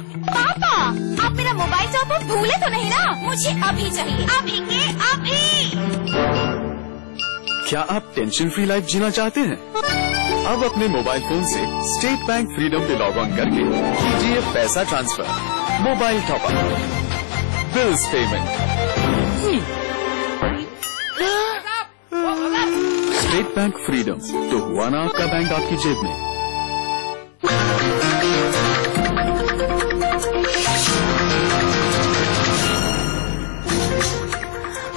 पापा, आप मेरा मोबाइल टॉप अप भूले तो नहीं ना? मुझे अभी चाहिए, अभी के अभी। क्या आप टेंशन फ्री लाइफ जीना चाहते हैं? अब अपने मोबाइल फोन से स्टेट बैंक फ्रीडम पे लॉग ऑन करके कीजिए पैसा transfer, mobile top up, bills payment. State bank freedom, तो हुआ ना आपका बैंक आपकी जेब में।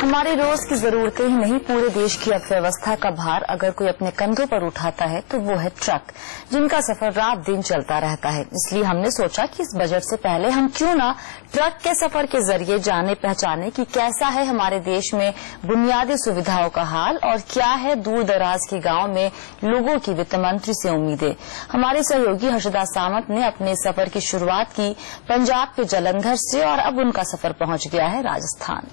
हमारी रोज की जरूरतें ही नहीं, पूरे देश की अर्थव्यवस्था का भार अगर कोई अपने कंधों पर उठाता है तो वो है ट्रक, जिनका सफर रात दिन चलता रहता है। इसलिए हमने सोचा कि इस बजट से पहले हम क्यों ना ट्रक के सफर के जरिए जाने पहचाने कि कैसा है हमारे देश में बुनियादी सुविधाओं का हाल और क्या है दूर दराज के गांव में लोगों की वित्त मंत्री से उम्मीदें। हमारे सहयोगी हर्षदा सामंत ने अपने सफर की शुरुआत की पंजाब के जालंधर से और अब उनका सफर पहुंच गया है राजस्थान।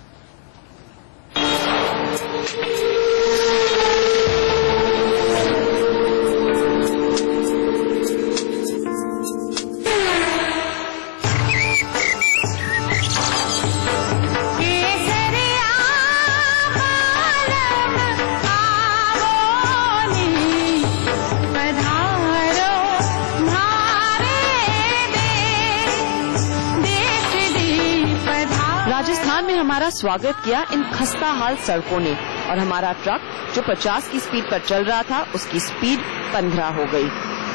राजस्थान में हमारा स्वागत किया इन खस्ता हाल सड़कों ने और हमारा ट्रक जो 50 की स्पीड पर चल रहा था उसकी स्पीड 15 हो गई।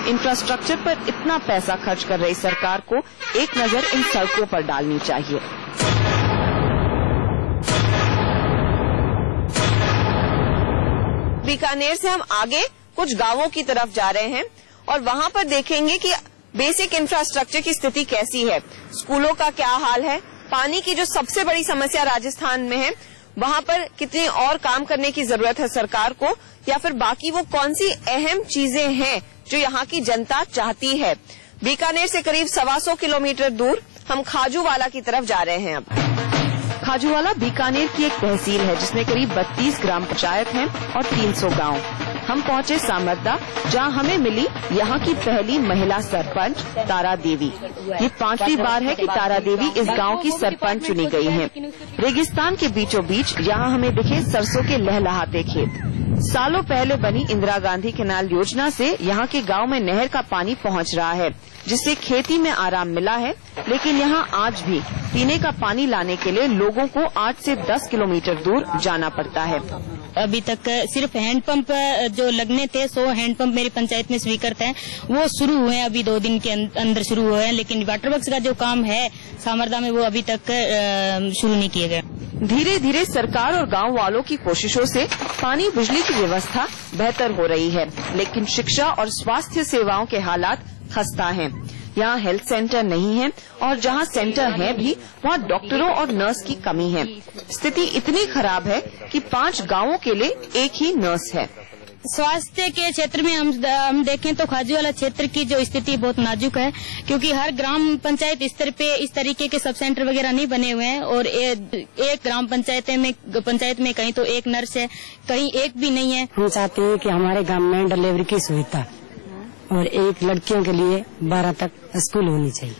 इंफ्रास्ट्रक्चर पर इतना पैसा खर्च कर रही सरकार को एक नजर इन सड़कों पर डालनी चाहिए। बीकानेर से हम आगे कुछ गांवों की तरफ जा रहे हैं और वहां पर देखेंगे कि बेसिक इंफ्रास्ट्रक्चर की स्थिति कैसी है, स्कूलों का क्या हाल है, पानी की जो सबसे बड़ी समस्या राजस्थान में है वहां पर कितनी और काम करने की जरूरत है सरकार को, या फिर बाकी वो कौन सी अहम चीजें हैं जो यहाँ की जनता चाहती है। बीकानेर से करीब 125 किलोमीटर दूर हम खाजूवाला की तरफ जा रहे हैं। अब खाजूवाला बीकानेर की एक तहसील है जिसमें करीब 32 ग्राम पंचायत हैं और 300 गांव। हम पहुंचे सामरदा, जहां हमें मिली यहाँ की पहली महिला सरपंच तारा देवी। ये 5वीं बार है कि तारा देवी इस गांव की सरपंच चुनी गई हैं। रेगिस्तान के बीचों बीच यहाँ हमें दिखे सरसों के लहलहाते खेत। सालों पहले बनी इंदिरा गांधी कैनाल योजना से यहाँ के गांव में नहर का पानी पहुँच रहा है, जिससे खेती में आराम मिला है। लेकिन यहाँ आज भी पीने का पानी लाने के लिए लोगों को 8 से 10 किलोमीटर दूर जाना पड़ता है। अभी तक सिर्फ हैंडपंप जो लगने थे 100 हैंडपंप मेरी पंचायत में स्वीकृत हैं, वो शुरू हुए हैं, अभी 2 दिन के अंदर शुरू हुए हैं। लेकिन वाटर वर्क्स का जो काम है सामरदा में वो अभी तक शुरू नहीं किए गए। धीरे धीरे सरकार और गांव वालों की कोशिशों से पानी बिजली की व्यवस्था बेहतर हो रही है, लेकिन शिक्षा और स्वास्थ्य सेवाओं के हालात खस्ता हैं। यहाँ हेल्थ सेंटर नहीं है और जहाँ सेंटर है भी वहाँ डॉक्टरों और नर्स की कमी है। स्थिति इतनी खराब है कि 5 गांवों के लिए एक ही नर्स है। स्वास्थ्य के क्षेत्र में हम देखें तो खाजूवाला क्षेत्र की जो स्थिति बहुत नाजुक है, क्योंकि हर ग्राम पंचायत स्तर पे इस तरीके के सब सेंटर वगैरह नहीं बने हुए हैं और एक ग्राम पंचायत में कहीं तो एक नर्स है, कहीं एक भी नहीं है। हम चाहते हैं कि हमारे गांव में डिलीवरी की सुविधा और एक लड़कियों के लिए 12 तक स्कूल होनी चाहिए।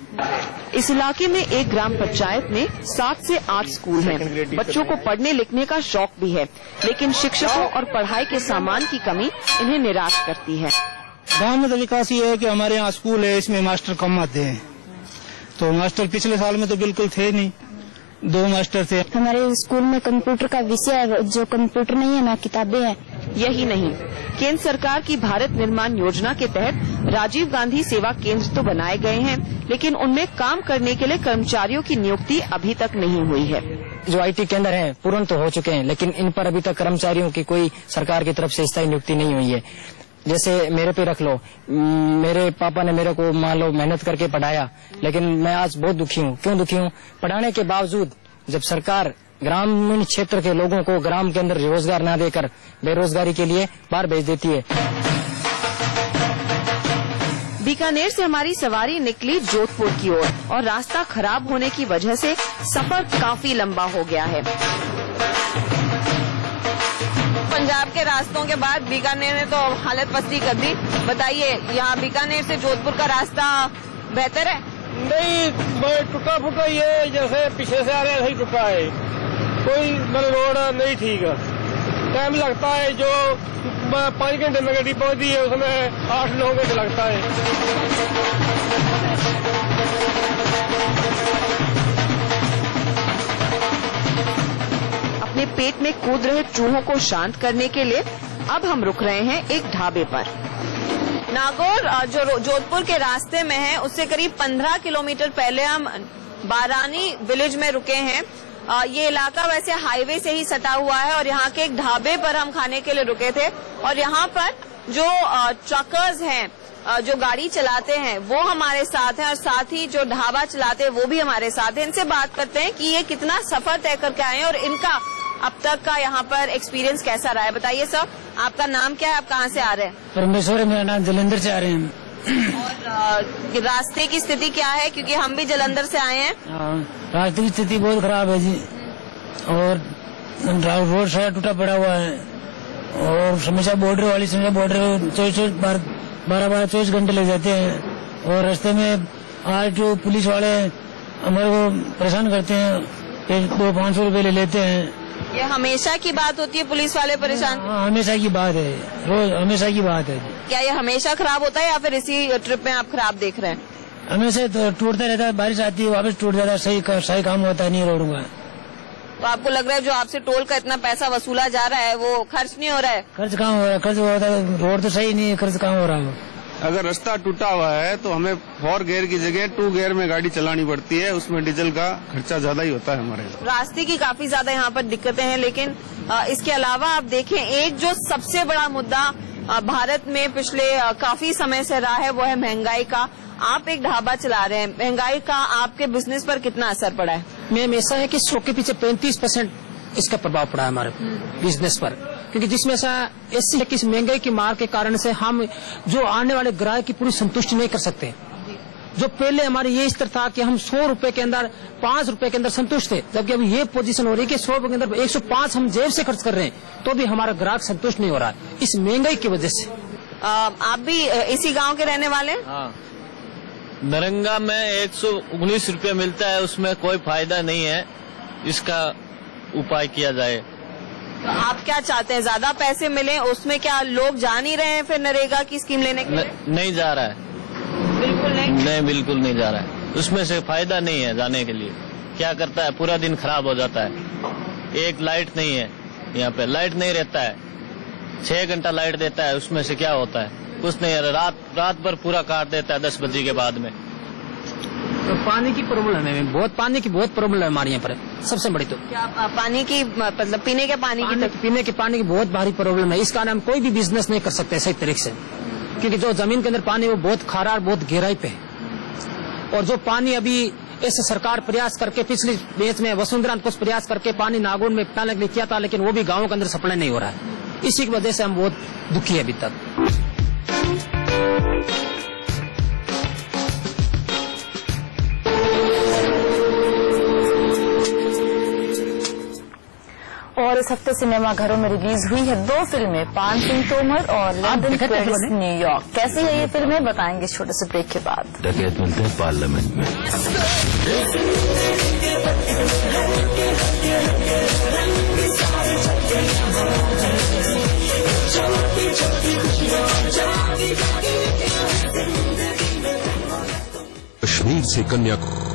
इस इलाके में एक ग्राम पंचायत में 7 से 8 स्कूल हैं। बच्चों को पढ़ने लिखने का शौक भी है, लेकिन शिक्षकों और पढ़ाई के सामान की कमी इन्हें निराश करती है। गांव में तो विकास ये है कि हमारे यहाँ स्कूल है, इसमें मास्टर कम आते हैं, तो मास्टर पिछले साल में तो बिल्कुल थे नहीं, 2 मास्टर थे। हमारे स्कूल में कंप्यूटर का विषय है, जो कंप्यूटर नहीं है ना किताबें हैं। यही नहीं, केंद्र सरकार की भारत निर्माण योजना के तहत राजीव गांधी सेवा केंद्र तो बनाए गए हैं, लेकिन उनमें काम करने के लिए कर्मचारियों की नियुक्ति अभी तक नहीं हुई है। जो IT केंद्र हैं पूर्ण तो हो चुके हैं, लेकिन इन पर अभी तक कर्मचारियों की कोई सरकार की तरफ से स्थायी नियुक्ति नहीं हुई है। जैसे मेरे पे रख लो, मेरे पापा ने मेरे को मान लो मेहनत करके पढ़ाया, लेकिन मैं आज बहुत दुखी हूँ। क्यों दुखी हूँ? पढ़ाने के बावजूद जब सरकार ग्रामीण क्षेत्र के लोगों को ग्राम के अंदर रोजगार न देकर बेरोजगारी के लिए बाहर भेज देती है। बीकानेर से हमारी सवारी निकली जोधपुर की ओर और रास्ता खराब होने की वजह से सफर काफी लंबा हो गया है। पंजाब के रास्तों के बाद बीकानेर ने तो हालत पस्ती कर दी। बताइए, यहाँ बीकानेर से जोधपुर का रास्ता बेहतर है? नहीं, टूटा फूटा ही है, जैसे पीछे से आ रहे हैं टूटा है, कोई मतलब रोड नहीं ठीक है। टाइम लगता है, जो 5 घंटे में गाड़ी पहुंचती है उसमें 8-9 घंटे लगता है। अपने पेट में कूद रहे चूहों को शांत करने के लिए अब हम रुक रहे हैं एक ढाबे पर। नागौर जो जोधपुर के रास्ते में है, उससे करीब 15 किलोमीटर पहले हम बारानी विलेज में रुके हैं। ये इलाका वैसे हाईवे से ही सटा हुआ है और यहाँ के एक ढाबे पर हम खाने के लिए रुके थे। और यहाँ पर जो ट्रकर्स हैं, जो गाड़ी चलाते हैं, वो हमारे साथ हैं और साथ ही जो ढाबा चलाते हैं वो भी हमारे साथ हैं। इनसे बात करते हैं कि ये कितना सफर तय करके आए हैं और इनका अब तक का यहाँ पर एक्सपीरियंस कैसा रहा है। बताइए सर, आपका नाम क्या है, आप कहाँ से आ रहे हैं? परमेश्वर, मेरा नाम, जलंधर से आ रहे हैं। और रास्ते की स्थिति क्या है, क्योंकि हम भी जलंधर से आए हैं? रास्ते की स्थिति बहुत खराब है जी, और रोड सारा टूटा पड़ा हुआ है, और समस्या बॉर्डर वाली समस्या, बॉर्डर 24 घंटे लग जाते हैं। और रास्ते में आज जो पुलिस वाले हमारे को परेशान करते हैं, 200-500 रुपए ले लेते हैं। ये हमेशा की बात होती है, पुलिस वाले परेशान? हमेशा की बात है, रोज हमेशा की बात है। क्या ये हमेशा खराब होता है या फिर इसी ट्रिप में आप खराब देख रहे हैं? हमेशा तो टूटता रहता है, बारिश आती है वापस टूट जाता है, सही काम होता नहीं रोड का। तो आपको लग रहा है जो आपसे टोल का इतना पैसा वसूला जा रहा है वो खर्च नहीं हो रहा है? खर्च कहाँ हो रहा है, खर्च होता है, रोड तो सही नहीं है, खर्च कहाँ हो रहा है। अगर रास्ता टूटा हुआ है तो हमें 4 गियर की जगह 2 गियर में गाड़ी चलानी पड़ती है, उसमें डीजल का खर्चा ज्यादा ही होता है हमारे। रास्ते की काफी ज्यादा यहाँ पर दिक्कतें हैं, लेकिन इसके अलावा आप देखें, एक जो सबसे बड़ा मुद्दा भारत में पिछले काफी समय से रहा है वो है महंगाई का। आप एक ढाबा चला रहे हैं, महंगाई का आपके बिजनेस पर कितना असर पड़ा है? मैम, ऐसा है कि 100 के पीछे 35% इसका प्रभाव पड़ा है हमारे बिजनेस पर, क्योंकि जिसमें ऐसी है कि इस महंगाई की मार के कारण से हम जो आने वाले ग्राहक की पूरी संतुष्टि नहीं कर सकते। जो पहले हमारे ये स्तर था कि हम 100 रुपए के अंदर 5 रुपए के अंदर संतुष्ट थे, जबकि अब ये पोजीशन हो रही है कि 100 रुपए के अंदर 105 हम जेब से खर्च कर रहे हैं, तो भी हमारा ग्राहक संतुष्ट नहीं हो रहा है इस महंगाई की वजह से। आप भी इसी गाँव के रहने वाले? हाँ। नरंगा में 119 रुपये मिलता है, उसमें कोई फायदा नहीं है, इसका उपाय किया जाए। तो आप क्या चाहते हैं, ज्यादा पैसे मिले? उसमें क्या लोग जा नहीं रहे हैं फिर नरेगा की स्कीम लेने के लिए? नहीं जा रहा है, बिल्कुल नहीं, बिल्कुल नहीं जा रहा है। उसमें से फायदा नहीं है जाने के लिए। क्या करता है, पूरा दिन खराब हो जाता है। एक लाइट नहीं है यहाँ पे, लाइट नहीं रहता है, 6 घंटा लाइट देता है, उसमें से क्या होता है, कुछ नहीं है। रात भर पूरा काट देता है 10 बजे के बाद में। तो पानी की प्रॉब्लम है, पानी की बहुत प्रॉब्लम है हमारे यहाँ पर, सबसे बड़ी। तो क्या पानी की, मतलब पीने के पानी की बहुत भारी प्रॉब्लम है। इस कारण हम कोई भी बिजनेस नहीं कर सकते सही तरीके से, क्योंकि जो जमीन के अंदर पानी वो बहुत खारा और बहुत गहराई पे है। और जो पानी अभी ऐसे सरकार प्रयास करके पिछले बेच में वसुंधरा कुछ प्रयास करके पानी नागौर में पटाने के लिए किया था, लेकिन वो भी गाँव के अंदर सप्लाई नहीं हो रहा है। इसी की वजह से हम बहुत दुखी है अभी तक। और इस हफ्ते सिनेमाघरों में रिलीज हुई है 2 फिल्में, पान सिंह तोमर और लंदन क्वेडिस न्यूयॉर्क। कैसी है ये फिल्में, बताएंगे छोटे से ब्रेक के बाद। डकैत मिलते हैं पार्लियामेंट में। कश्मीर से कन्याकुमारी